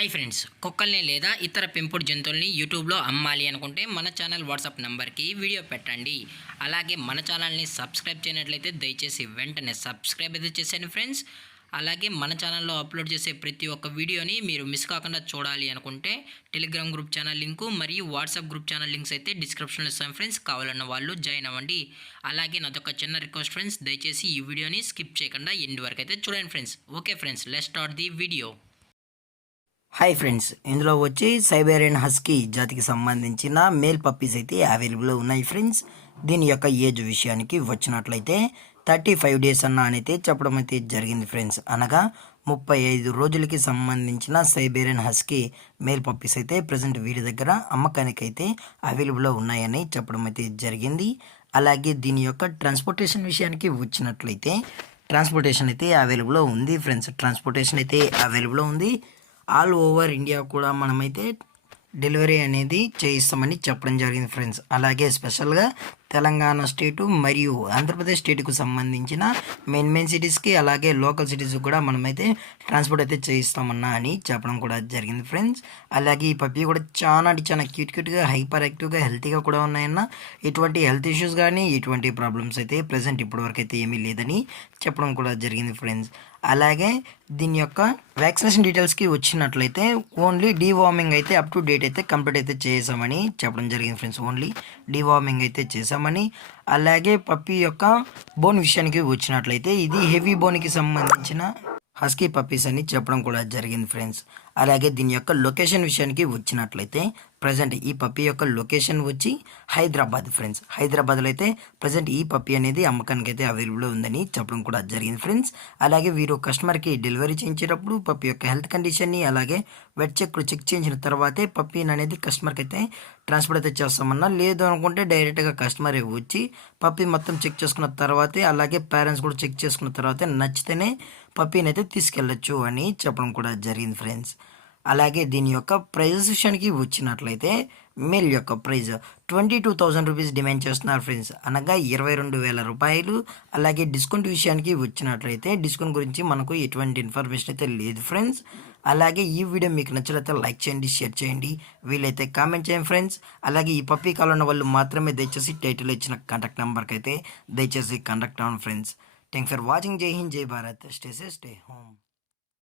Hi friends, కుక్కల్ని లేదా ఇతర పెంపుడు జంతువుల్ని యూట్యూబ్లో అమ్మాలి అనుకుంటే మన ఛానల్ వాట్సాప్ నెంబర్కి వీడియో పెట్టండి. అలాగే మన ఛానల్ని సబ్స్క్రైబ్ చేయనట్లయితే దయచేసి వెంటనే సబ్స్క్రైబ్ అయితే చేసేయండి ఫ్రెండ్స్. అలాగే మన ఛానల్లో అప్లోడ్ చేసే ప్రతి ఒక్క వీడియోని మీరు మిస్ కాకుండా చూడాలి అనుకుంటే టెలిగ్రామ్ గ్రూప్ ఛానల్ లింకు మరియు వాట్సాప్ గ్రూప్ ఛానల్ లింక్స్ అయితే డిస్క్రిప్షన్లో ఇస్తాను ఫ్రెండ్స్. కావాలన్న వాళ్ళు జాయిన్ అవ్వండి. అలాగే నాదొక చిన్న రిక్వెస్ట్ ఫ్రెండ్స్, దయచేసి ఈ వీడియోని స్కిప్ చేయకుండా ఎండ్ వరకు అయితే చూడండి friends. Okay friends, let's start the video. Hi friends, ఇందులో వచ్చి సైబేరియన్ హస్కీ జాతికి సంబంధించిన మేల్ పప్పీస్ అయితే అవైలబుల్లో ఉన్నాయి ఫ్రెండ్స్. దీని యొక్క ఏజ్ విషయానికి వచ్చినట్లయితే 35 డేస్ అన్న అయితే చెప్పడం అయితే జరిగింది ఫ్రెండ్స్. అనగా 35 రోజులకి సంబంధించిన సైబేరియన్ హస్కీ మేల్ పప్పీస్ అయితే ప్రజెంట్ వీరి దగ్గర అమ్మకానికి అయితే అవైలబుల్లో ఉన్నాయని చెప్పడం అయితే జరిగింది. అలాగే దీని యొక్క ట్రాన్స్పోర్టేషన్ విషయానికి వచ్చినట్లయితే ట్రాన్స్పోర్టేషన్ అయితే అవైలబుల్లో ఉంది ఫ్రెండ్స్. ట్రాన్స్పోర్టేషన్ అయితే అవైలబుల్లో ఉంది. ఆల్ ఓవర్ ఇండియా కూడా మనమైతే డెలివరీ అనేది చేయిస్తామని చెప్పడం జరిగింది ఫ్రెండ్స్. అలాగే స్పెషల్గా తెలంగాణ స్టేటు మరియు ఆంధ్రప్రదేశ్ స్టేట్కు సంబంధించిన మెయిన్ సిటీస్కి అలాగే లోకల్ సిటీస్కి కూడా మనమైతే ట్రాన్స్పోర్ట్ అయితే చేయిస్తామన్నా అని చెప్పడం కూడా జరిగింది ఫ్రెండ్స్. అలాగే ఈ పప్పీ కూడా చాలా క్యూట్గా హైపర్ యాక్టివ్గా హెల్తీగా కూడా ఉన్నాయన్న. ఎటువంటి హెల్త్ ఇష్యూస్ కానీ ఎటువంటి ప్రాబ్లమ్స్ అయితే ప్రజెంట్ ఇప్పటివరకు అయితే ఏమీ లేదని చెప్పడం కూడా జరిగింది ఫ్రెండ్స్. అలాగే దీని యొక్క వ్యాక్సినేషన్ డీటెయిల్స్కి వచ్చినట్లయితే ఓన్లీ డీవార్మింగ్ అయితే అప్ టు డేట్ అయితే కంప్లీట్ అయితే చేసామని చెప్పడం జరిగింది ఫ్రెండ్స్. ఓన్లీ డీవార్మింగ్ అయితే చేసామని. అలాగే పప్పీ యొక్క బోన్ విషయానికి వచ్చినట్లయితే ఇది హెవీ బోన్కి సంబంధించిన హస్కీ పప్పీస్ అని చెప్పడం కూడా జరిగింది ఫ్రెండ్స్. అలాగే దీని యొక్క లొకేషన్ విషయానికి వచ్చినట్లయితే ప్రజెంట్ ఈ పప్పీ యొక్క లొకేషన్ వచ్చి హైదరాబాద్ ఫ్రెండ్స్. హైదరాబాద్లో అయితే ప్రజెంట్ ఈ పప్పీ అనేది అమ్మకానికి అయితే అవైలబుల్లో ఉందని చెప్పడం కూడా జరిగింది ఫ్రెండ్స్. అలాగే వీరు కస్టమర్కి డెలివరీ చేయించేటప్పుడు పప్పీ యొక్క హెల్త్ కండిషన్ని అలాగే వెట్ చెక్ చేయించిన తర్వాతే పప్పీని అనేది కస్టమర్కి అయితే ట్రాన్స్పోర్ట్ అయితే చేస్తామన్నా. లేదు అనుకుంటే డైరెక్ట్గా కస్టమర్ వచ్చి పప్పీ మొత్తం చెక్ చేసుకున్న తర్వాతే అలాగే పేరెంట్స్ కూడా చెక్ చేసుకున్న తర్వాతే నచ్చితేనే పప్పీని అయితే తీసుకెళ్ళచ్చు అని చెప్పడం కూడా జరిగింది ఫ్రెండ్స్. అలాగే దీని యొక్క ప్రైజెస్ విషయానికి వచ్చినట్లయితే మేల్ యొక్క ప్రైజ్ 22,000 రూపీస్ డిమాండ్ చేస్తున్నారు ఫ్రెండ్స్. అనగా 22,000 రూపాయలు. అలాగే డిస్కౌంట్ విషయానికి వచ్చినట్లయితే డిస్కౌంట్ గురించి మనకు ఎటువంటి ఇన్ఫర్మేషన్ అయితే లేదు ఫ్రెండ్స్. అలాగే ఈ వీడియో మీకు నచ్చినట్లయితే లైక్ చేయండి, షేర్ చేయండి, వీలైతే కామెంట్ చేయండి ఫ్రెండ్స్. అలాగే ఈ పప్పీ కావాలన్న వాళ్ళు మాత్రమే దయచేసి టైటిల్ ఇచ్చిన కాంటాక్ట్ నెంబర్కి అయితే దయచేసి కాంటాక్ట్ అవ్వండి ఫ్రెండ్స్. Thanks for watching. జై హింద్, జై Bharat. Stay safe, stay home.